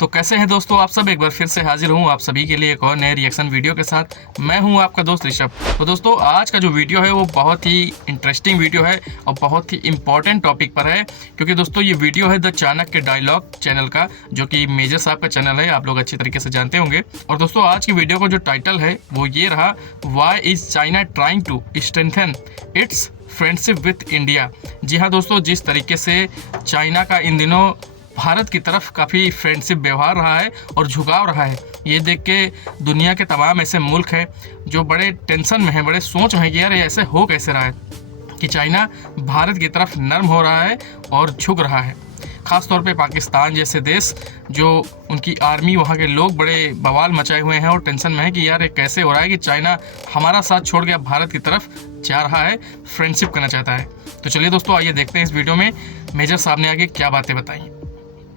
तो कैसे हैं दोस्तों आप सब। एक बार फिर से हाजिर हूं आप सभी के लिए एक और नए रिएक्शन वीडियो के साथ। मैं हूं आपका दोस्त ऋषभ। तो दोस्तों आज का जो वीडियो है वो बहुत ही इंटरेस्टिंग वीडियो है और बहुत ही इंपॉर्टेंट टॉपिक पर है, क्योंकि दोस्तों ये वीडियो है द चाणक्य डायलॉग चैनल का, जो कि मेजर साहब का चैनल है, आप लोग अच्छी तरीके से जानते होंगे। और दोस्तों आज की वीडियो का जो टाइटल है वो ये रहा, why is China trying to strengthen its friendship with India. जी हाँ दोस्तों, जिस तरीके से चाइना का इन दिनों भारत की तरफ काफ़ी फ्रेंडशिप व्यवहार रहा है और झुकाव रहा है, ये देख के दुनिया के तमाम ऐसे मुल्क हैं जो बड़े टेंशन में हैं, बड़े सोच में हैं कि यार ये ऐसे हो कैसे रहा है कि चाइना भारत की तरफ नर्म हो रहा है और झुक रहा है। ख़ास तौर पे पाकिस्तान जैसे देश, जो उनकी आर्मी, वहाँ के लोग बड़े बवाल मचाए हुए हैं और टेंशन में है कि यार ये कैसे हो रहा है कि चाइना हमारा साथ छोड़ के अब भारत की तरफ जा रहा है, फ्रेंडशिप करना चाहता है। तो चलिए दोस्तों आइए देखते हैं इस वीडियो में मेजर साहब ने आगे क्या बातें बताई।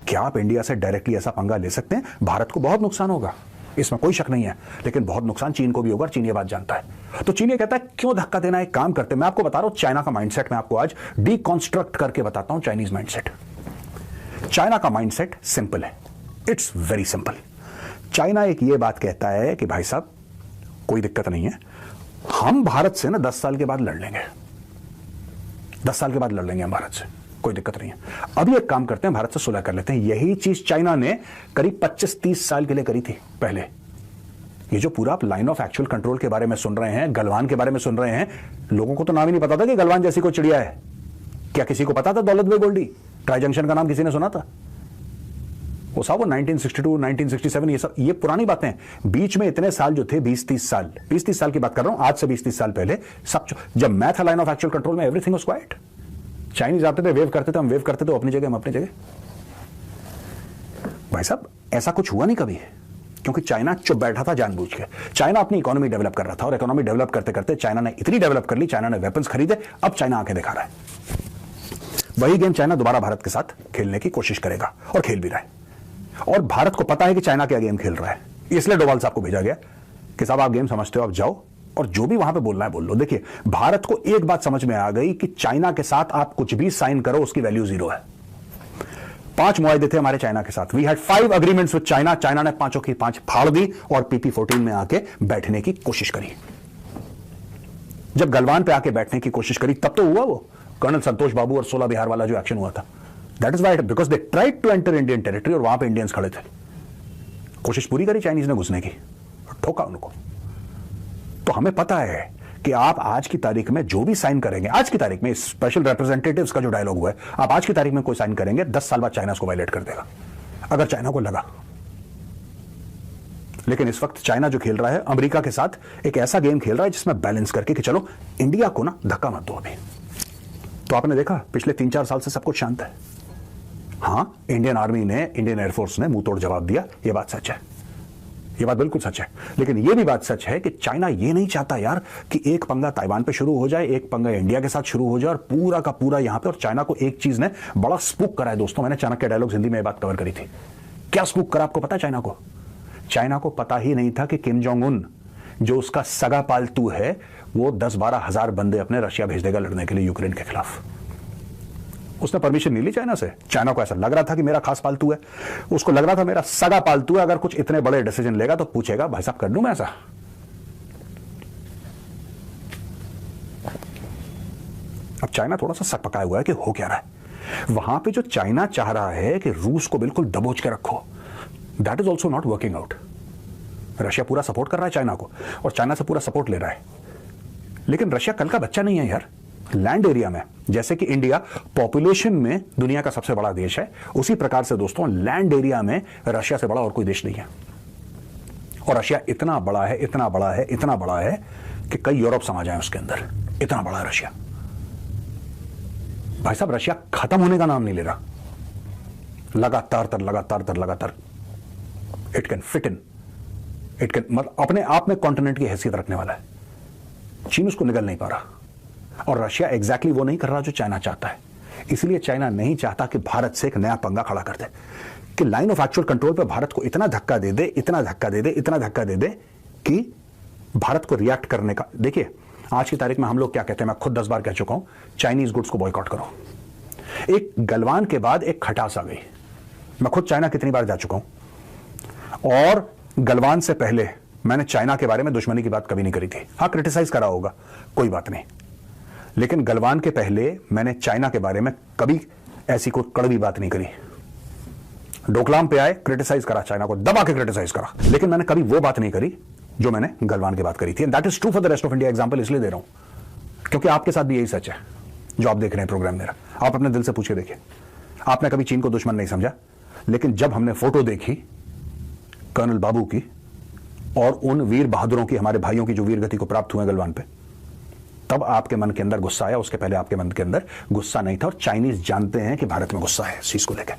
क्या आप इंडिया से डायरेक्टली ऐसा पंगा ले सकते हैं? भारत को बहुत नुकसान होगा, इसमें कोई शक नहीं है, लेकिन बहुत नुकसान चीन को भी होगा और चीन ये बात जानता है। तो चीन ये कहता है क्यों धक्का देना, एक काम करते हैं, मैं आपको बता रहा हूं चाइना का माइंडसेट, मैं आपको आज डीकॉन्स्ट्रक्ट करके बताता हूं चाइनीज माइंडसेट। चाइना का माइंडसेट सिंपल है, इट्स वेरी सिंपल। चाइना एक ये बात कहता है कि भाई साहब कोई दिक्कत नहीं है, हम भारत से ना 10 साल के बाद लड़ लेंगे, 10 साल के बाद लड़ लेंगे हम भारत से, कोई दिक्कत नहीं है। अभी एक काम करते हैं, भारत से सुलह कर लेते हैं। यही चीज चाइना ने करीब 25-30 साल के लिए करी थी पहले। ये जो पूरा आप लाइन ऑफ एक्चुअल कंट्रोल के बारे में सुन रहे हैं, गलवान के बारे में सुन रहे हैं, लोगों को तो नाम ही नहीं पता था कि गलवान जैसी कोई चिड़िया है। क्या किसी को पता था दौलत भाई गोल्डी? ट्राई जंक्शन का नाम किसी ने सुना था? वो साहब वो 1962 1967 ये सब ये पुरानी बातें हैं। बीच में इतने साल जो थे 20-30 साल की बात कर रहा हूं, आज से 20-30 साल पहले सब, जब मैं था लाइन ऑफ एक्चुअल कंट्रोल में, एवरीथिंग वाज क्वाइट। चाइनीज आते थे, वेव करते थे, हम वेव करते थे, अपनी जगह हम अपनी जगह। भाई साहब ऐसा कुछ हुआ नहीं कभी, क्योंकि चाइना चुप बैठा था जानबूझ के। चाइना अपनी इकोनॉमी डेवलप कर रहा था और इकोनॉमी डेवलप करते करते चाइना ने इतनी डेवलप कर ली, चाइना ने वेपन्स खरीदे, अब चाइना आंखें दिखा रहा है। वही गेम चाइना दोबारा भारत के साथ खेलने की कोशिश करेगा और खेल भी रहा है। और भारत को पता है कि चाइना क्या गेम खेल रहा है, इसलिए डोभाल साहब को भेजा गया कि साहब आप गेम समझते हो, आप जाओ और जो भी वहां पे बोलना है बोल लो। देखिए भारत को एक बात समझ में आ गई कि चाइना के साथ आप कुछ भी साइन करो उसकी वैल्यू 0 है। 5 मुआहदे थे हमारे चाइना के साथ, we had 5 agreements with China. China ने 5 की 5 फाड़ दी और PP14 में आके बैठने की कोशिश करी। जब गलवान पे आके बैठने की कोशिश करी तब तो हुआ वो कर्नल संतोष बाबू और 16 बिहार वाला जो एक्शन हुआ था। That is why, because they tried to enter Indian territory और वहां पे इंडियंस खड़े थे। कोशिश पूरी करी चाइनीज ने घुसने की, ठोका उनको। तो हमें पता है कि आप आज की तारीख में जो भी साइन करेंगे, आज की तारीख में स्पेशल रिप्रेजेंटेटिव्स का जो डायलॉग हुआ है, आप आज की तारीख में कोई साइन करेंगे 10 साल बाद चाइना उसको वायलेट कर देगा, अगर चाइना को लगा। लेकिन इस वक्त चाइना जो खेल रहा है अमेरिका के साथ एक ऐसा गेम खेल रहा है जिसमें बैलेंस करके कि चलो इंडिया को ना धक्का मत दो अभी। तो आपने देखा पिछले 3-4 साल से सब कुछ शांत है। हां, इंडियन आर्मी ने, इंडियन एयरफोर्स ने मुंह तोड़ जवाब दिया, यह बात सच है, ये बात बिल्कुल सच है। लेकिन ये भी बात सच है कि चाइना ये नहीं चाहता यार कि एक पंगा ताइवान पे शुरू हो जाए, एक पंगा इंडिया के साथ शुरू हो जाए और पूरा का पूरा यहां पे। और चाइना को एक चीज ने बड़ा स्पूक करा है दोस्तों, मैंने चाणक्य डायलॉग हिंदी में ये बात कवर करी थी। क्या स्पूक करा आपको पता है चाइना को? चाइना को पता ही नहीं था कि किम जोंग उन, जो उसका सगा पालतू है, वो 10-12 हजार बंदे अपने रशिया भेज देगा लड़ने के लिए यूक्रेन के खिलाफ। उसने परमिशन नहीं ली चाइना से। चाइना को ऐसा लग रहा था कि मेरा खास पालतू है, उसको लग रहा था मेरा सगा पालतू है, अगर कुछ इतने बड़े डिसीजन लेगा तो पूछेगा भाई साहब कर लूं मैं ऐसा। अब चाइना थोड़ा सा सकपकाया हुआ है कि हो क्या रहा है वहां पे। जो चाइना चाह रहा है कि रूस को बिल्कुल दबोच के रखो, that is also not working out. Russia पूरा सपोर्ट कर रहा है चाइना को और चाइना से पूरा सपोर्ट ले रहा है, लेकिन रशिया कल का बच्चा नहीं है यार। लैंड एरिया में जैसे कि इंडिया पॉपुलेशन में दुनिया का सबसे बड़ा देश है, उसी प्रकार से दोस्तों लैंड एरिया में रशिया से बड़ा और कोई देश नहीं है। और रशिया इतना बड़ा है, इतना बड़ा है, इतना बड़ा है कि कई यूरोप समा जाए उसके अंदर, इतना बड़ा है रशिया। भाई साहब रशिया खत्म होने का नाम नहीं ले रहा, लगातार it can fit in, it can, मतलब अपने आप में कॉन्टिनेंट की हैसियत रखने वाला है। चीन उसको निगल नहीं पा रहा और रशिया एग्जैक्टली वो नहीं कर रहा जो चाइना चाहता है। इसलिए चाइना नहीं चाहता कि भारत से एक नया पंगा खड़ा कर दे, कि लाइन ऑफ एक्चुअल कंट्रोल पे भारत को इतना धक्का दे दे, इतना धक्का दे दे, इतना धक्का दे दे कि भारत को रिएक्ट करने का। देखिए आज की तारीख में हम लोग क्या कहते हैं, मैं खुद 10 बार कह चुका हूं, चाइनीज गुड्स को बॉयकॉट करो। एक गलवान के बाद एक खटास आ गई। मैं खुद चाइना कितनी बार जा चुका हूं, और गलवान से पहले मैंने चाइना के बारे में दुश्मनी की बात कभी नहीं करी थी। हाँ, क्रिटिसाइज करा होगा, कोई बात नहीं, लेकिन गलवान के पहले मैंने चाइना के बारे में कभी ऐसी कोई कड़वी बात नहीं करी। डोकलाम पे आए, क्रिटिसाइज करा, चाइना को दबा के क्रिटिसाइज करा, लेकिन मैंने कभी वो बात नहीं करी जो मैंने गलवान की बात करी थी। And that is true for the rest of India. Example इसलिए दे रहा हूं क्योंकि आपके साथ भी यही सच है जो आप देख रहे हैं प्रोग्राम मेरा। आप अपने दिल से पूछ के देखिए, आपने कभी चीन को दुश्मन नहीं समझा, लेकिन जब हमने फोटो देखी कर्नल बाबू की और उन वीर बहादुरों की, हमारे भाइयों की जो वीर गति को प्राप्त हुए गलवान पे, तब आपके मन के अंदर गुस्सा आया। उसके पहले आपके मन के अंदर गुस्सा नहीं था, और चाइनीज जानते हैं कि भारत में गुस्सा है इस चीज को लेकर।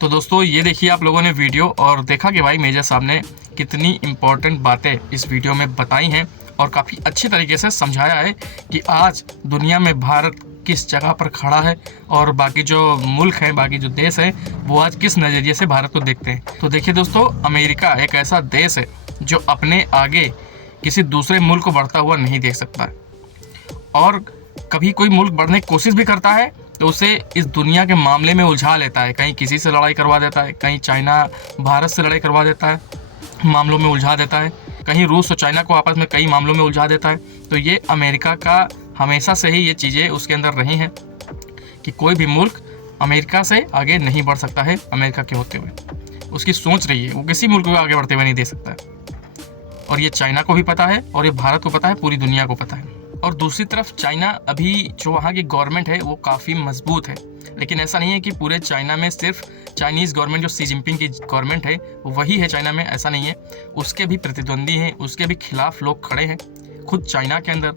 तो दोस्तों ये देखिए आप लोगों ने वीडियो और देखा कि भाई मेजर साहब ने कितनी इंपॉर्टेंट बातें इस वीडियो में बताई हैं और काफ़ी अच्छी तरीके से समझाया है कि आज दुनिया में भारत किस जगह पर खड़ा है और बाकी जो मुल्क हैं, बाकी जो देश हैं, वो आज किस नज़रिए से भारत को देखते हैं। तो देखिए दोस्तों, अमेरिका एक ऐसा देश है जो अपने आगे किसी दूसरे मुल्क को बढ़ता हुआ नहीं देख सकता, और कभी कोई मुल्क बढ़ने की कोशिश भी करता है तो उसे इस दुनिया के मामले में उलझा लेता है। कहीं किसी से लड़ाई करवा देता है, कहीं चाइना भारत से लड़ाई करवा देता है, मामलों में उलझा देता है, कहीं रूस और चाइना को आपस में कई मामलों में उलझा देता है। तो ये अमेरिका का हमेशा से ही ये चीज़ें उसके अंदर रही हैं कि कोई भी मुल्क अमेरिका से आगे नहीं बढ़ सकता है अमेरिका के होते हुए। उसकी सोच रही है, वो किसी मुल्क को आगे बढ़ते हुए नहीं दे सकता है, और ये चाइना को भी पता है और ये भारत को पता है, पूरी दुनिया को पता है। और दूसरी तरफ चाइना, अभी जो वहाँ की गवर्नमेंट है वो काफ़ी मजबूत है, लेकिन ऐसा नहीं है कि पूरे चाइना में सिर्फ चाइनीज़ गवर्नमेंट, जो सी जिनपिंग की गवर्नमेंट है वही है चाइना में, ऐसा नहीं है। उसके भी प्रतिद्वंदी हैं, उसके भी खिलाफ लोग खड़े हैं खुद चाइना के अंदर।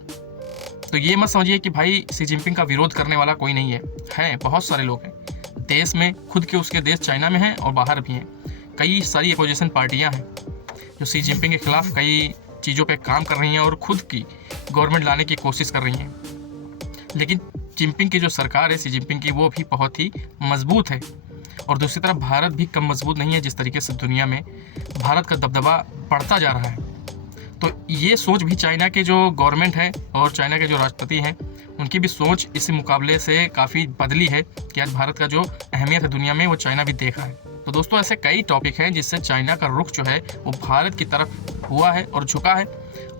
तो ये मत समझिए कि भाई सी जिनपिंग का विरोध करने वाला कोई नहीं है, बहुत सारे लोग हैं देश में, खुद के उसके देश चाइना में हैं और बाहर भी हैं। कई सारी अपोजिशन पार्टियाँ हैं जो सी जिनपिंग के खिलाफ कई चीज़ों पे काम कर रही हैं और खुद की गवर्नमेंट लाने की कोशिश कर रही हैं। लेकिन जिनपिंग की जो सरकार है, सी जिनपिंग की, वो भी बहुत ही मजबूत है। और दूसरी तरफ भारत भी कम मजबूत नहीं है। जिस तरीके से दुनिया में भारत का दबदबा बढ़ता जा रहा है, तो ये सोच भी चाइना के जो गवर्नमेंट है और चाइना के जो राष्ट्रपति हैं, उनकी भी सोच इस मुकाबले से काफ़ी बदली है कि आज भारत का जो अहमियत है दुनिया में, वो चाइना भी देख रहा है। तो दोस्तों, ऐसे कई टॉपिक हैं जिससे चाइना का रुख जो है वो भारत की तरफ हुआ है और झुका है,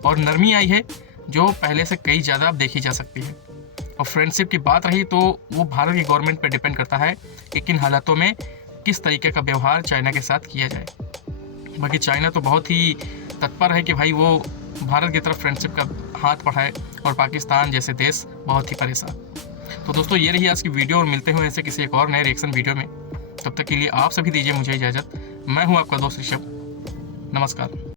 और नरमी आई है जो पहले से कई ज़्यादा अब देखी जा सकती है। और फ्रेंडशिप की बात रही तो वो भारत की गवर्नमेंट पर डिपेंड करता है कि किन हालातों में किस तरीके का व्यवहार चाइना के साथ किया जाए। बाकी चाइना तो बहुत ही तत्पर है कि भाई वो भारत की तरफ फ्रेंडशिप का हाथ बढ़ाए, और पाकिस्तान जैसे देश बहुत ही परेशान। तो दोस्तों, ये रही आज की वीडियो, और मिलते हुए ऐसे किसी एक और नए रिएक्शन वीडियो में। तब तक के लिए आप सभी दीजिए मुझे इजाज़त। मैं हूँ आपका दोस्त ऋषभ। नमस्कार।